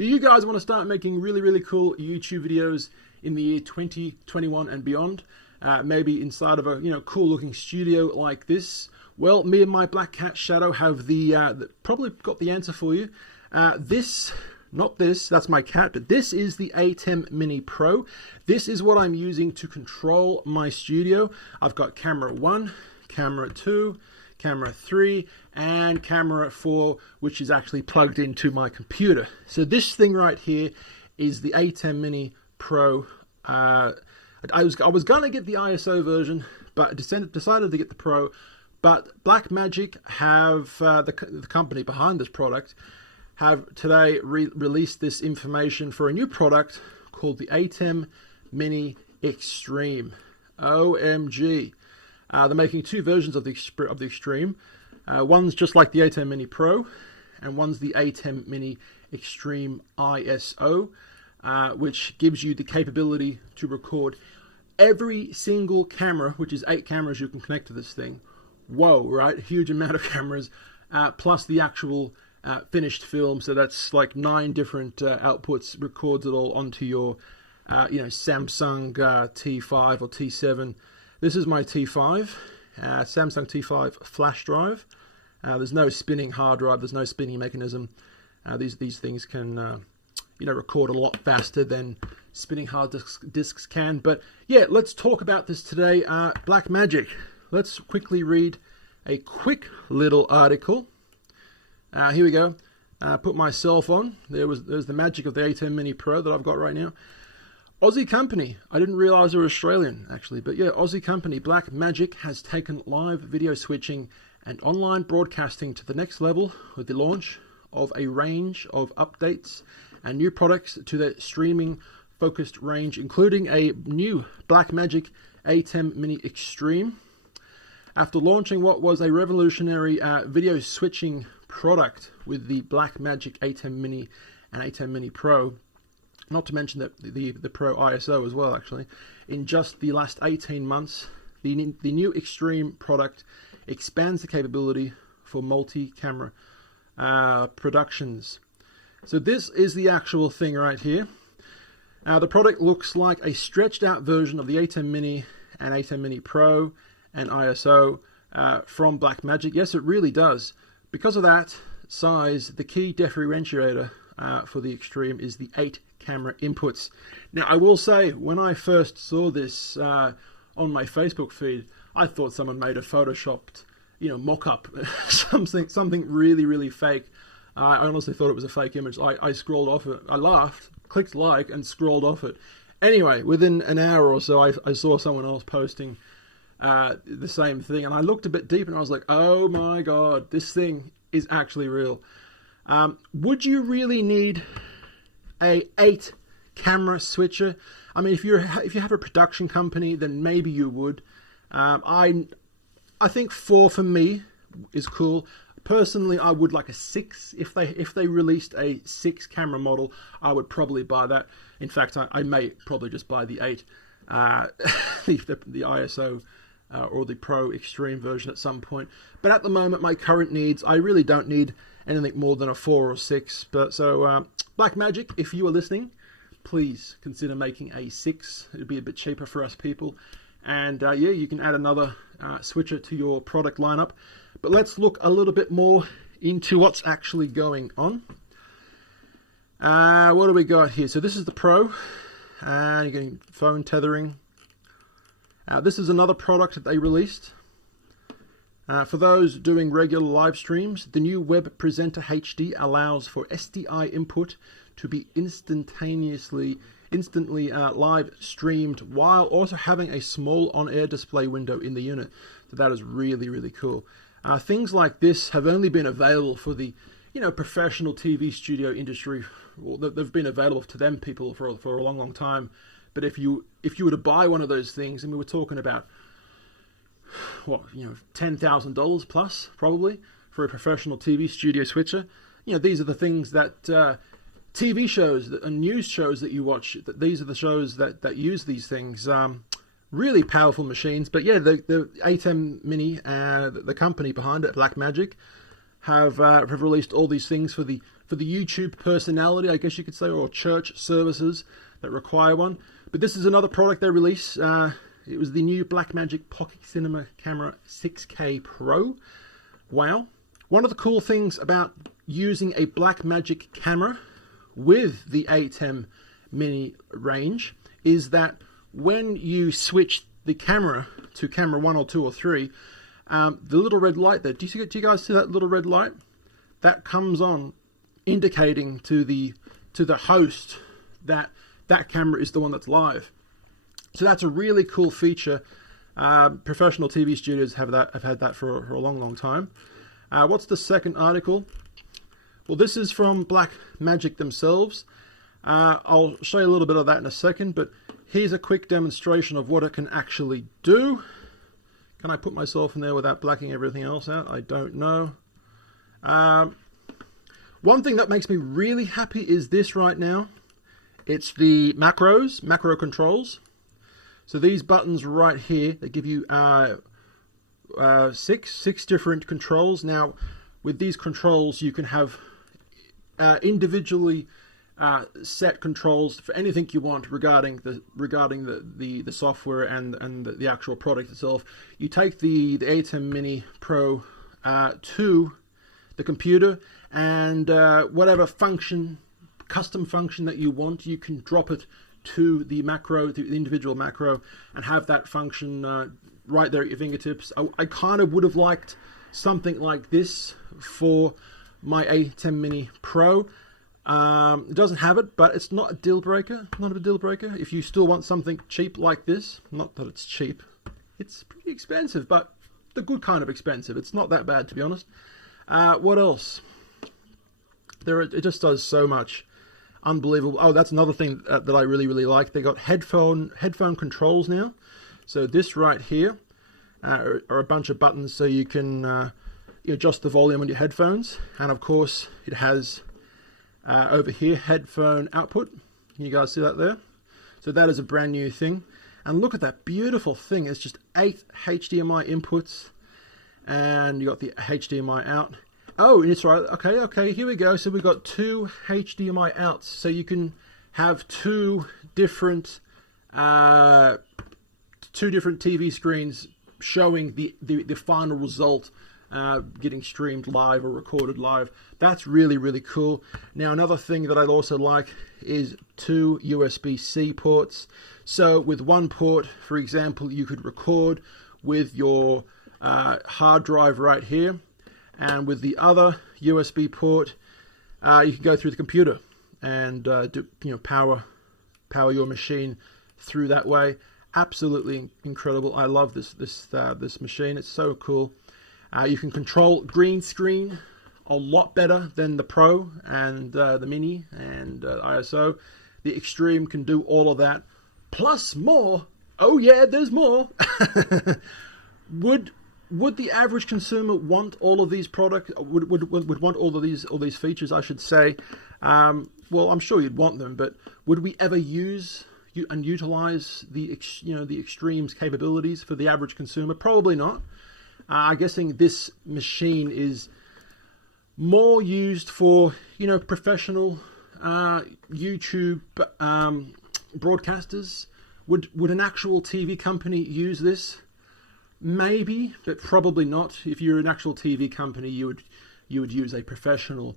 Do you guys want to start making really cool YouTube videos in the year 2021 and beyond? Maybe inside of a cool looking studio like this? Well, me and my black cat Shadow have probably got the answer for you. Not this, that's my cat, but this is the Atem Mini Pro. This is what I'm using to control my studio. I've got camera 1, camera 2, camera 3, and camera 4, which is actually plugged into my computer. So this thing right here is the Atem Mini Pro. I was going to get the ISO version, but decided to get the Pro. But BlackMagic have, the company behind this product, have today released this information for a new product called the Atem Mini Extreme. OMG. They're making two versions of the Extreme. One's just like the Atem Mini Pro, and one's the Atem Mini Extreme ISO, which gives you the capability to record every single camera, which is 8 cameras you can connect to this thing. Whoa, right? Huge amount of cameras, plus the actual finished film. So that's like 9 different outputs, records it all onto your Samsung T5 or T7. This is my T5, Samsung T5 flash drive. There's no spinning hard drive, there's no spinning mechanism. These things can record a lot faster than spinning hard disks can. But yeah, let's talk about this today. BlackMagic. Let's quickly read a quick little article. Here we go. Put my cell phone. There's the magic of the Atem Mini Pro that I've got right now. Aussie company. I didn't realize they were Australian, actually. But yeah, Aussie company BlackMagic has taken live video switching and online broadcasting to the next level with the launch of a range of updates and new products to their streaming-focused range, including a new BlackMagic Atem Mini Extreme. After launching what was a revolutionary video switching product with the BlackMagic Atem Mini and Atem Mini Pro, not to mention the Pro ISO as well, actually, in just the last 18 months, the new Extreme product expands the capability for multi-camera productions. So this is the actual thing right here. The product looks like a stretched out version of the Atem Mini and Atem Mini Pro and ISO from BlackMagic. Yes, it really does. Because of that size, the key differentiator for the Extreme is the 8 camera inputs. Now, I will say, when I first saw this on my Facebook feed, I thought someone made a photoshopped, mock-up, something really fake. I honestly thought it was a fake image. I scrolled off it. I laughed, clicked like, and scrolled off it. Anyway, within an hour or so, I saw someone else posting the same thing, and I looked a bit deeper and I was like, oh my god, this thing is actually real. Would you really need a 8 camera switcher? I mean, if you have a production company, then maybe you would. I think 4 for me is cool. Personally, I would like a 6. If they released a 6 camera model, I would probably buy that. In fact, I may probably just buy the 8, the ISO or the Pro Extreme version at some point. But at the moment, my current needs, I really don't need anything more than a 4 or 6. But so BlackMagic, if you are listening, please consider making a 6. It'd be a bit cheaper for us people. And yeah, you can add another switcher to your product lineup. But let's look a little bit more into what's actually going on. What do we got here? So this is the Pro, and you're getting phone tethering. This is another product that they released. For those doing regular live streams, the new Web Presenter HD allows for SDI input to be instantly live streamed while also having a small on-air display window in the unit. So that is really cool. Things like this have only been available for the professional TV studio industry. Well, they've been available to them people for a long time. But if you were to buy one of those things, and we were talking about what, $10,000 plus probably for a professional TV studio switcher, these are the things that TV shows and news shows that you watch. These are the shows that use these things. Really powerful machines. But yeah, the Atem Mini, the company behind it, BlackMagic, have released all these things for the for the YouTube personality, I guess you could say, or church services that require one. But this is another product they released. It was the new BlackMagic Pocket Cinema Camera 6K Pro. Wow. One of the cool things about using a BlackMagic camera with the Atem mini range is that when you switch the camera to camera 1 or 2 or 3, the little red light there, do you guys see that little red light? That comes on, indicating to the host that that camera is the one that's live. So that's a really cool feature. Professional TV studios have had that for a long time. What's the second article? Well, this is from BlackMagic themselves. I'll show you a little bit of that in a second, but here's a quick demonstration of what it can actually do. Can I put myself in there without blacking everything else out? I don't know. One thing that makes me really happy is this right now. It's the macro controls. So these buttons right here, they give you six different controls. Now, with these controls, you can have individually set controls for anything you want regarding the software and the actual product itself. You take the Atem Mini Pro to the computer, and whatever custom function that you want, you can drop it to the macro, to the individual macro, and have that function right there at your fingertips. I kind of would have liked something like this for my Atem Mini Pro. It doesn't have it, but it's not a deal breaker. Not a deal breaker. If you still want something cheap like this, not that it's cheap, it's pretty expensive, but the good kind of expensive. It's not that bad, to be honest. What else? It just does so much. Unbelievable. Oh, that's another thing that I really like. They got headphone controls now. So this right here are a bunch of buttons, so you can adjust the volume on your headphones. And of course, it has over here headphone output. Can you guys see that there? So that is a brand new thing. And look at that beautiful thing. It's just 8 HDMI inputs, and you got the HDMI out. Oh, it's right. Okay, here we go. So we've got 2 HDMI outs. So you can have two different TV screens showing the final result getting streamed live or recorded live. That's really cool. Now, another thing that I'd also like is 2 USB-C ports. So with one port, for example, you could record with your hard drive right here. And with the other USB port, you can go through the computer and power your machine through that way. Absolutely incredible. I love this machine. It's so cool. You can control green screen a lot better than the Pro and the Mini and ISO. The Extreme can do all of that plus more. Oh yeah, there's more. Would the average consumer want all of these products? Would want all of these features? I should say. Well, I'm sure you'd want them, but would we ever use and utilize the Extreme's capabilities for the average consumer? Probably not. I'm guessing this machine is more used for professional YouTube broadcasters. Would an actual TV company use this? Maybe, but probably not. If you're an actual TV company, you would use a professional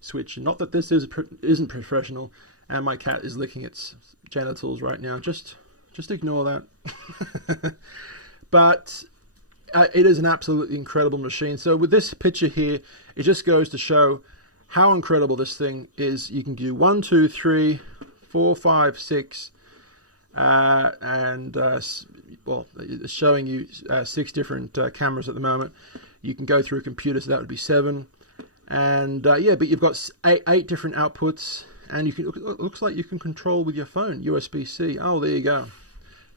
switch. Not that this isn't professional. And my cat is licking its genitals right now. Just ignore that. But it is an absolutely incredible machine. So with this picture here, it just goes to show how incredible this thing is. You can do 1, 2, 3, 4, 5, 6. Well, it's showing you 6 different cameras at the moment. You can go through a computer, so that would be 7. And yeah, but you've got 8 different outputs, and it looks like you can control with your phone, USB-C. Oh, there you go.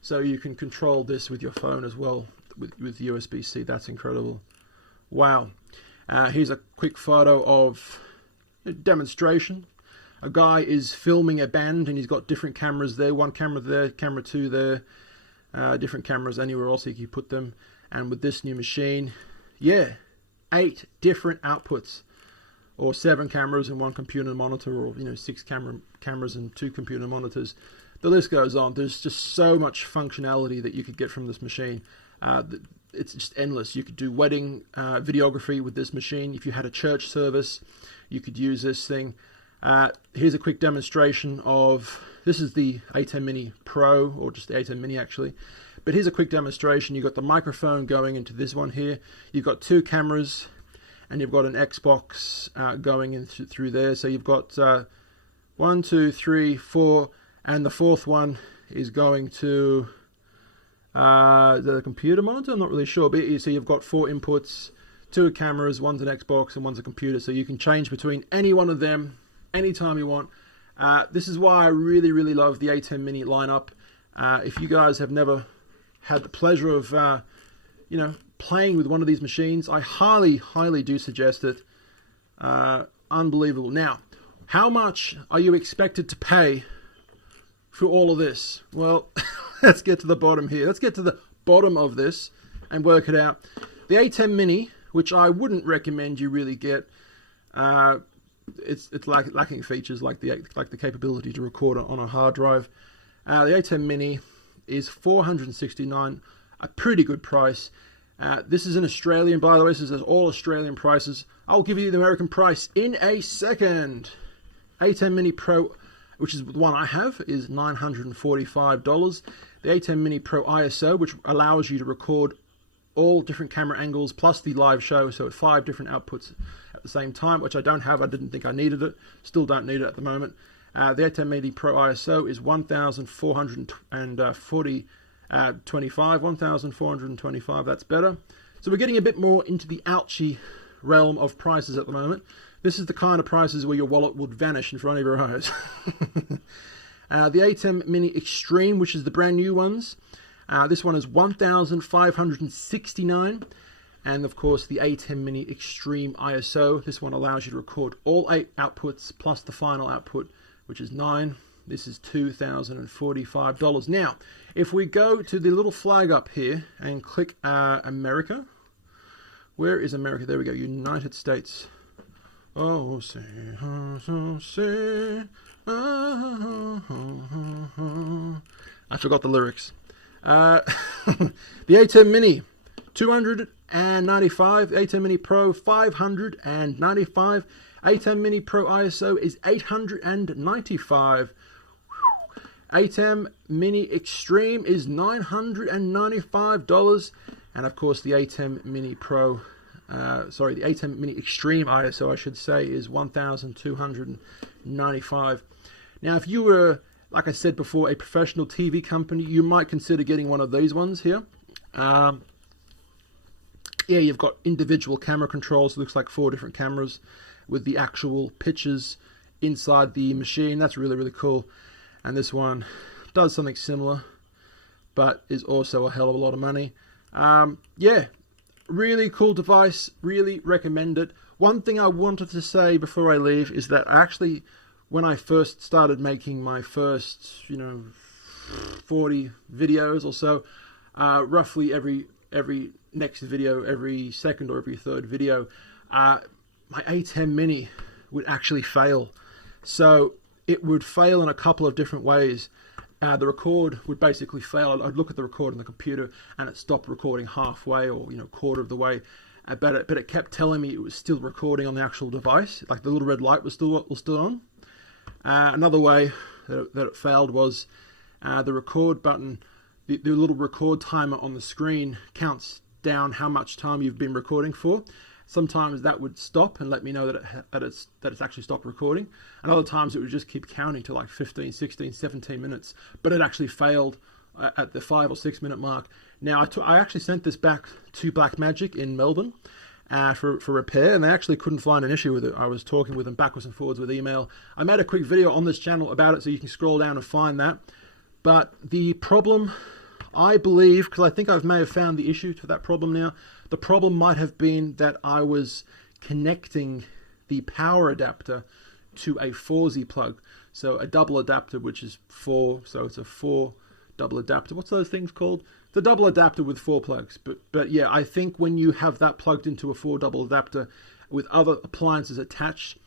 So you can control this with your phone as well with USB-C. That's incredible. Wow. Here's a quick photo of a demonstration. A guy is filming a band, and he's got different cameras there. One camera there, camera 2 there, different cameras anywhere else you can put them. And with this new machine, yeah, 8 different outputs. or 7 cameras and 1 computer monitor, or 6 cameras and 2 computer monitors. The list goes on. There's just so much functionality that you could get from this machine. It's just endless. You could do wedding videography with this machine. If you had a church service, you could use this thing. Here's a quick demonstration of, this is the Atem Mini Pro, or just the Atem Mini actually. But here's a quick demonstration. You've got the microphone going into this one here. You've got 2 cameras, and you've got an Xbox going in through there. So you've got 1, 2, 3, 4, and the 4th one is going to the computer monitor. I'm not really sure, but so you've got 4 inputs, 2 cameras, one's an Xbox and one's a computer. So you can change between any one of them anytime you want. This is why I really, really love the Atem Mini lineup. If you guys have never had the pleasure of, playing with one of these machines, I highly, highly do suggest it. Unbelievable. Now, how much are you expected to pay for all of this? Well, let's get to the bottom here. Let's get to the bottom of this and work it out. The Atem Mini, which I wouldn't recommend you really get, it's lacking features like the capability to record on a hard drive. The Atem Mini is $469, a pretty good price. This is an Australian, by the way. This is all Australian prices. I'll give you the American price in a second. Atem Mini Pro, which is the one I have, is $945. The Atem Mini Pro ISO, which allows you to record all different camera angles plus the live show, so 5 different outputs at the same time, which I don't have. I didn't think I needed it. Still don't need it at the moment. The Atem Mini Pro ISO is 1,425. That's better. So we're getting a bit more into the ouchy realm of prices at the moment. This is the kind of prices where your wallet would vanish in front of your eyes. The Atem Mini Extreme, which is the brand new ones. This one is $1,569. And of course the Atem Mini Extreme ISO. This one allows you to record all 8 outputs plus the final output, which is 9. This is $2,045. Now, if we go to the little flag up here and click America. Where is America? There we go, United States. Oh, say, oh, say, oh. I forgot the lyrics. The Atem Mini, $295. Atem Mini Pro, $595. Atem Mini Pro ISO is $895. Atem Mini Extreme is $995. And of course the Atem Mini Pro, the Atem Mini Extreme ISO, I should say, is $1,295. Now, if you were, like I said before, a professional TV company, you might consider getting one of these ones here. Yeah, you've got individual camera controls. It looks like 4 different cameras with the actual pictures inside the machine. That's really, really cool. And this one does something similar, but is also a hell of a lot of money. Yeah, really cool device. Really recommend it. One thing I wanted to say before I leave is that actually, when I first started making my first, 40 videos or so, roughly every next video, every second or every third video, my Atem Mini would actually fail. So it would fail in a couple of different ways. The record would basically fail. I'd look at the record on the computer and it stopped recording halfway or quarter of the way. But it kept telling me it was still recording on the actual device, like the little red light was still on. Another way that it failed was the record button. The little record timer on the screen counts down how much time you've been recording for. Sometimes that would stop and let me know that it's actually stopped recording. And other times it would just keep counting to like 15, 16, 17 minutes. But it actually failed at the 5 or 6 minute mark. Now, I actually sent this back to BlackMagic in Melbourne for repair, and they actually couldn't find an issue with it. I was talking with them backwards and forwards with email. I made a quick video on this channel about it, so you can scroll down and find that. But the problem, I believe, because I think I may have found the issue to that problem now, the problem might have been that I was connecting the power adapter to a 4Z plug. So a double adapter, which is 4, so it's a 4 double adapter. What's those things called? The double adapter with 4 plugs. But yeah, I think when you have that plugged into a 4 double adapter, with other appliances attached.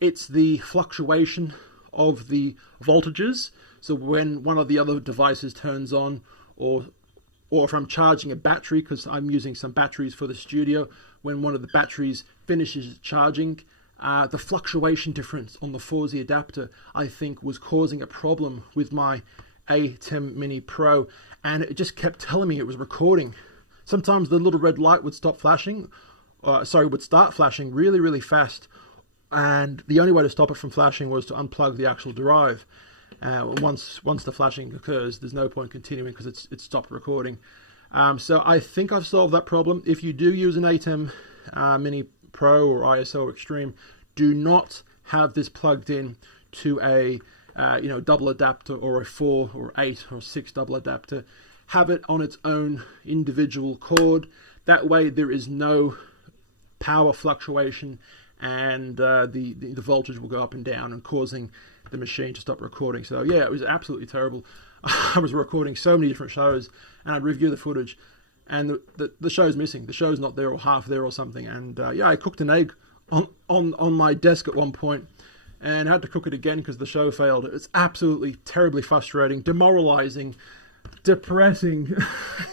It's the fluctuation of the voltages. So when one of the other devices turns on, or if I'm charging a battery, because I'm using some batteries for the studio, when one of the batteries finishes charging, the fluctuation difference on the 4Z adapter, I think, was causing a problem with my Atem Mini Pro, and it just kept telling me it was recording. Sometimes the little red light would stop flashing, would start flashing really, really fast, and the only way to stop it from flashing was to unplug the actual drive. Once the flashing occurs, there's no point continuing because it's stopped recording. So I think I've solved that problem. If you do use an Atem Mini Pro or ISO Extreme, do not have this plugged in to a double adapter, or a 4 or 8 or 6 double adapter. Have it on its own individual cord. That way there is no power fluctuation, and the voltage will go up and down and causing the machine to stop recording. So yeah, it was absolutely terrible. I was recording so many different shows, and I'd review the footage, and the show's missing. The show's not there, or half there or something. And yeah, I cooked an egg on my desk at one point, and had to cook it again because the show failed. It's absolutely terribly frustrating, demoralizing, depressing.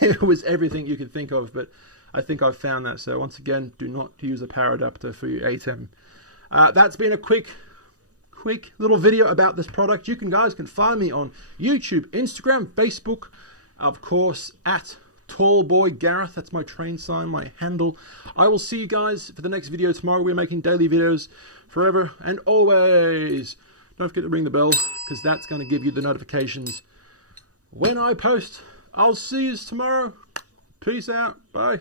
It was everything you could think of, but I think I've found that. So once again, do not use a power adapter for your Atem. That's been a quick little video about this product. You guys can find me on YouTube, Instagram, Facebook, of course, at Tallboy Gareth. That's my train sign, my handle. I will see you guys for the next video tomorrow. We're making daily videos forever and always. Don't forget to ring the bell, because that's going to give you the notifications when I post. I'll see you tomorrow. Peace out. Bye.